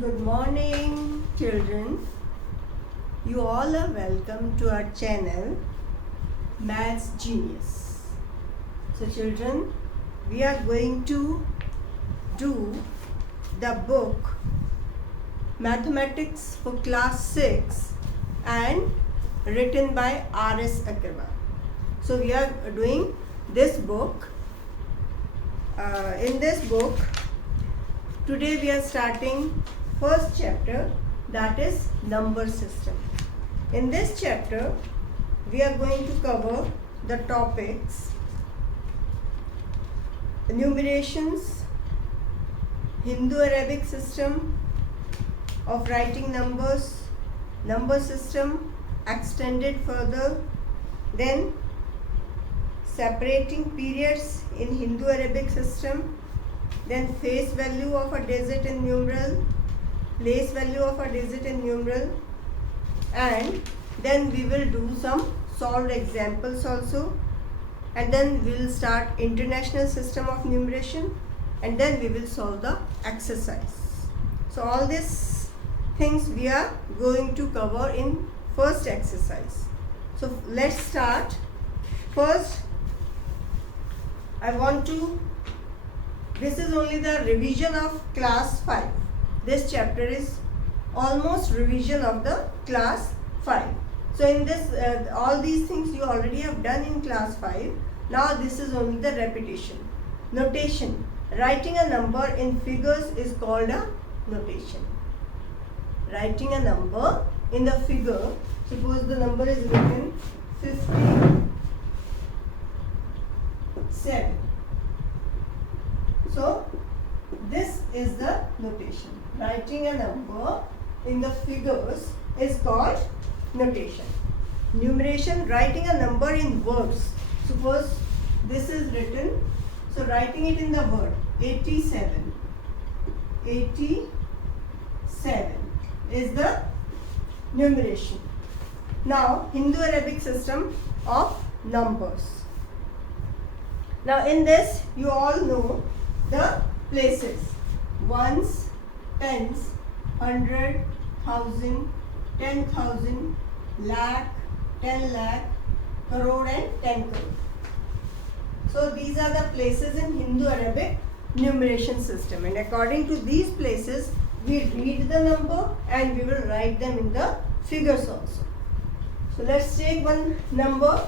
Good morning, children. You all are welcome to our channel, Maths Genius. So, children, we are going to do the book Mathematics for Class 6 and written by R.S. Agarwal. So, we are doing this book. In this book, today we are starting first chapter, that is number system. In this chapter we are going to cover the topics enumerations, Hindu-Arabic system of writing numbers, number system extended further, then separating periods in Hindu-Arabic system, then face value of a digit in numeral, place value of a digit in numeral, and then we will do some solved examples also, and then we will start international system of numeration, and then we will solve the exercise. So all these things we are going to cover in first exercise. So let's start. First this is only the revision of class 5. This chapter is almost revision of the class 5. So in this all these things you already have done in class 5. Now this is only the repetition. Notation. Writing a number in figures is called a notation. Writing a number in the figure, suppose the number is written 57. So this is the notation. Writing a number in the figures is called notation. Numeration, writing a number in words. Suppose this is written, so writing it in the word 87. 87 is the numeration. Now Hindu-Arabic system of numbers. Now in this you all know the places: ones, tens, 100, 1000, 10,000, lakh, 10 lakh, crore and 10 crore. So these are the places in Hindu-Arabic numeration system, and according to these places we read the number and we will write them in the figures also. So let's take one number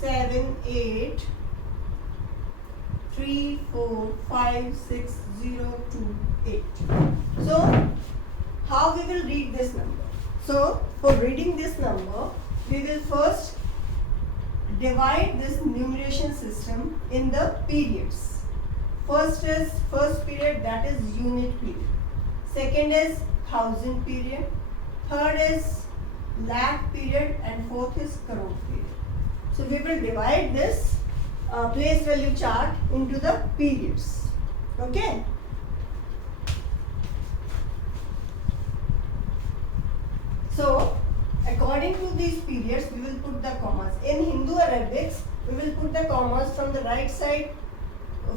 7, 8, 3, 4, 5, 6, 0, 2, 8. So how we will read this number? So for reading this number, we will first divide this numeration system in the periods. First period, that is unit period. Second is thousand period. Third is lakh period, and fourth is crore period. So we will divide this place value chart into the periods. Okay. So according to these periods we will put the commas. In Hindu-Arabics we will put the commas from the right side.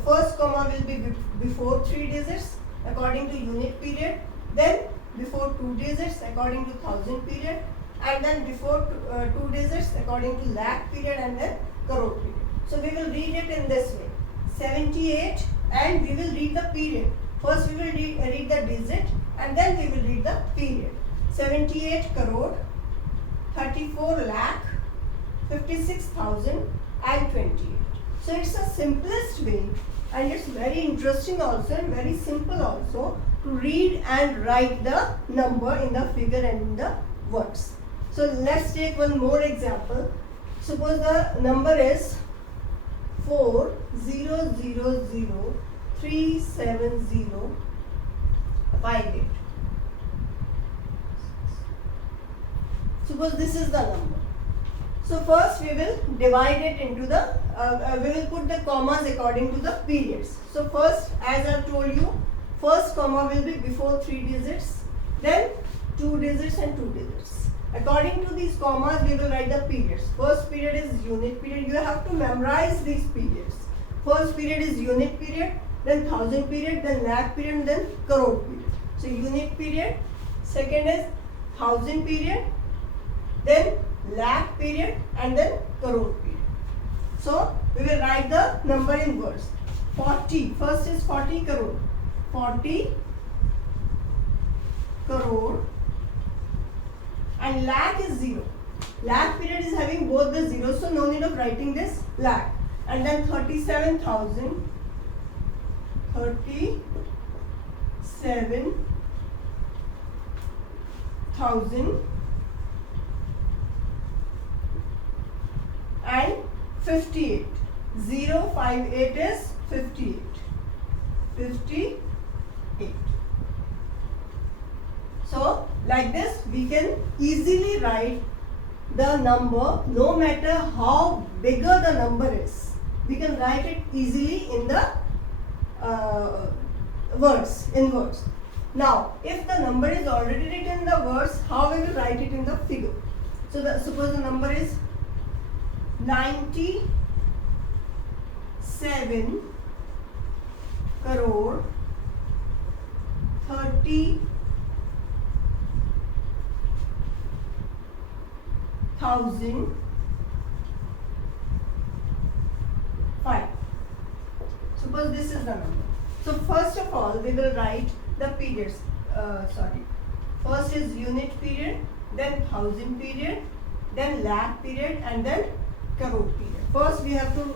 First comma will be before 3 digits according to unit period, then before 2 digits according to thousand period, and then before 2 digits according to lakh period, and then crore period. So we will read it in this way: 78, and we will read the period. First we will read the digit and then we will read the period. 78 crore, 34 lakh, 56,000 and 28. So it's the simplest way, and it's very interesting also and very simple also to read and write the number in the figure and in the words. So let's take one more example. Suppose the number is 400037037058. Suppose this is the number. So first we will divide it into the, we will put the commas according to the periods. So first, as I have told you, first comma will be before 3 digits, then 2 digits and 2 digits. According to these commas we will write the periods. First period is unit period. You have to memorize these periods. First period is unit period, then thousand period, then lakh period, then crore period. So unit period, second is thousand period, then lakh period, and then crore period. So we will write the number in words. 40, first is 40 crore. 40 crore, and lakh is 0. Lakh period is having both the zeros, so no need of writing this lakh. And then 37,000, 37,000 and 58. 058 is 58. 58. So like this we can easily write the number, no matter how bigger the number is. We can write it easily in the words, in words. Now, if the number is already written in the words, how we will write it in the figure? So, suppose the number is 97 crore 30,000 5. Suppose this is the number. So first of all we will write the periods. First is unit period, then thousand period, then lakh period, and then crore period. First we have to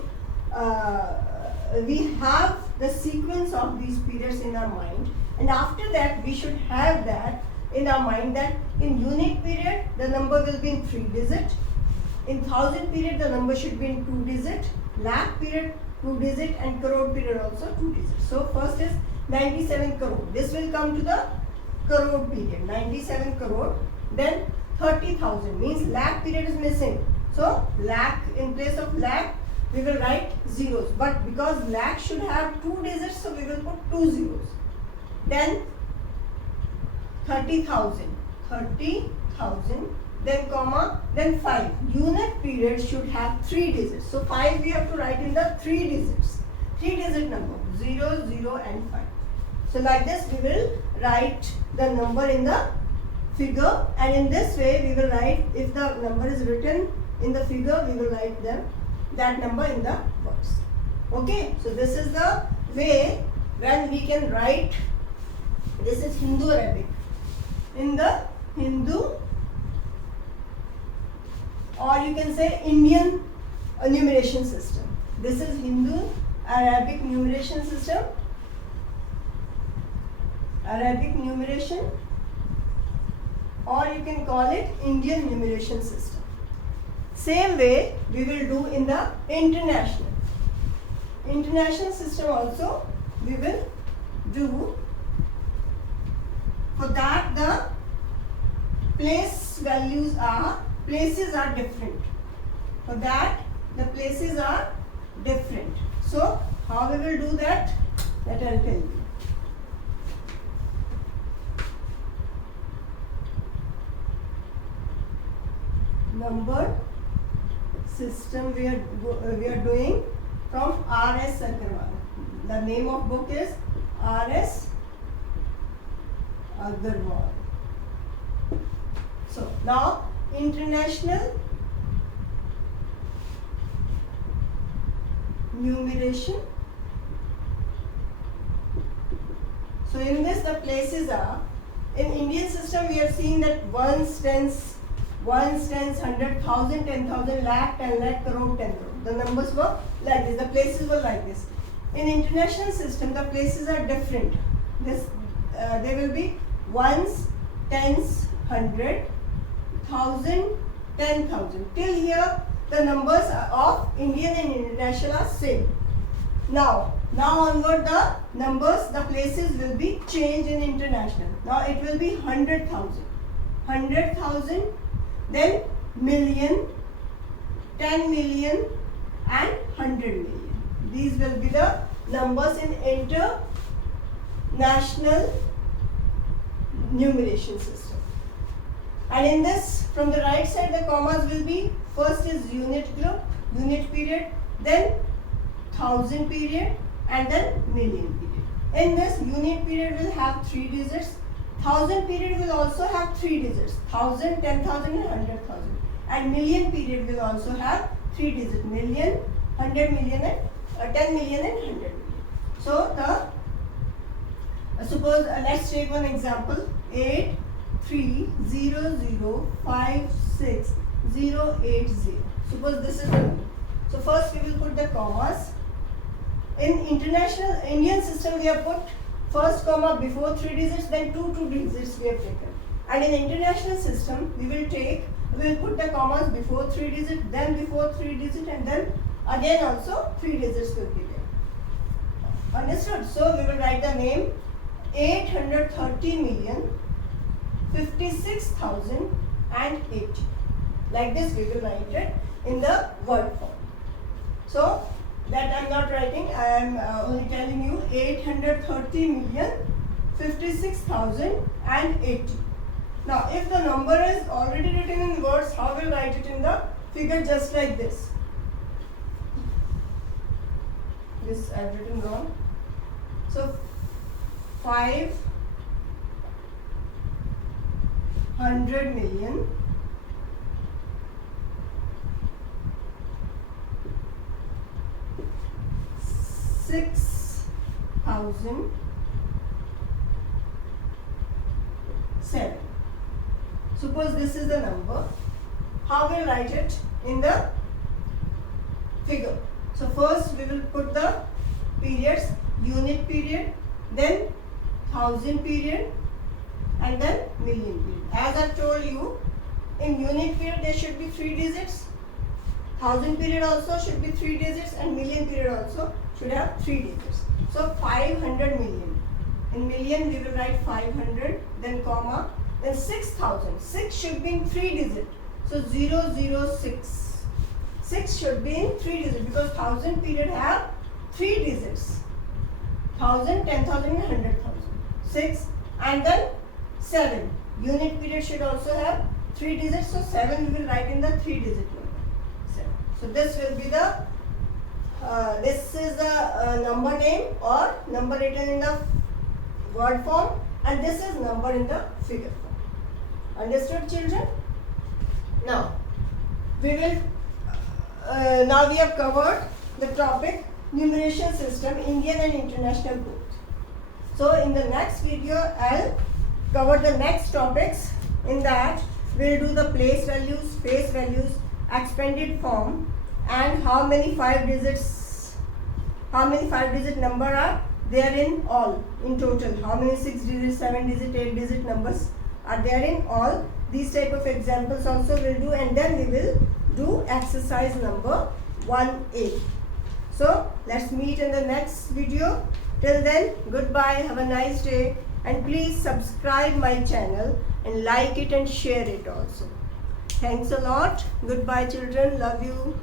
we have the sequence of these periods in our mind, and after that we should have that in our mind that in unit period the number will be in 3 digit, in thousand period the number should be in 2 digit, lakh period 2 digit, and crore period also 2 digits. So first is 97 crore. This will come to the crore period. 97 crore. Then 30,000 means lakh period is missing. So lakh, in place of lakh we will write zeros. But because lakh should have 2 digits, so we will put 2 zeros. Then 30,000. 30,000. Then comma, then 5. Unit period should have 3 digits. So 5 we have to write in the 3 digits. 3 digit number, 0, 0 and 5. So like this we will write the number in the figure, and in this way we will write, if the number is written in the figure, we will write that number in the box. Okay, so this is the way when we can write. This is Hindu Arabic. In the Hindu, or you can say Indian numeration system. This is Hindu Arabic numeration system. Arabic numeration, or you can call it Indian numeration system. Same way we will do in the international. International system also we will do. For that the places are different. For that the places are different. So how we will do that? That I will tell you. Number system we are doing from R.S. Agarwal. The name of book is R.S. Agarwal. So now international numeration. So in this the places are, in Indian system we have seen that ones, tens, 100, 1,000, 10,000, lakh, 10 lakh, crore, 10 crore. The numbers were like this, the places were like this. In international system, the places are different. There will be ones, tens, 100, 1,000, 10,000. Till here, the numbers of Indian and international are same. Now onward the numbers, the places will be changed in international. Now it will be 100,000. 100,000. Then million, 10 million and 100 million. These will be the numbers in international numeration system. And in this, from the right side, the commas will be, first is unit group, unit period, then thousand period, and then million period. In this, unit period will have 3 digits. 1000 period will also have 3 digits. 1000, 10,000 and 100,000. And million period will also have 3 digits. Million, 100 million and 10 million and 100 million. So suppose let's take one example. 830056080. Suppose this is the number. So first we will put the commas. In Indian system we have put first comma before 3 digits, then two digits we have taken. And in international system we will put the commas before 3 digits, then before 3 digits, and then again also 3 digits will be there. Understood? So we will write the name 830,056,080. Like this we will write it in the word form. So that I am not writing, I am only telling you 830,056,080. Now if the number is already written in words, how will write it in the figure? Just like this. This I have written wrong. So 500 million 6,007. Suppose this is the number. How will write it in the figure? So first we will put the periods, unit period, then 1000 period, and then million period. As I told you, in unit period there should be 3 digits. 1000 period also should be 3 digits, and million period also should have 3 digits. So 500 million. In million we will write 500, then comma, then 6,000. 6 should be in 3 digits. So 006. 6 should be in 3 digits because 1000 period have 3 digits. 1000, 10,000 and 100,000. 6 and then 7. Unit period should also have 3 digits. So 7 we will write in the 3 digit number. 7. So this will be the this is the number name or number written in the word form, and this is number in the figure form. Understood, children? Now we will now we have covered the topic numeration system, Indian and international both. So in the next video I'll cover the next topics. In that we'll do the place values, face values, expanded form, and how many 5 digit number are there in all, in total. How many 6 digit, 7 digit, 8 digit numbers are there in all. These type of examples also we'll do, and then we will do exercise number 1A. So let's meet in the next video. Till then, goodbye, have a nice day, and please subscribe my channel and like it and share it also. Thanks a lot. Goodbye children, love you.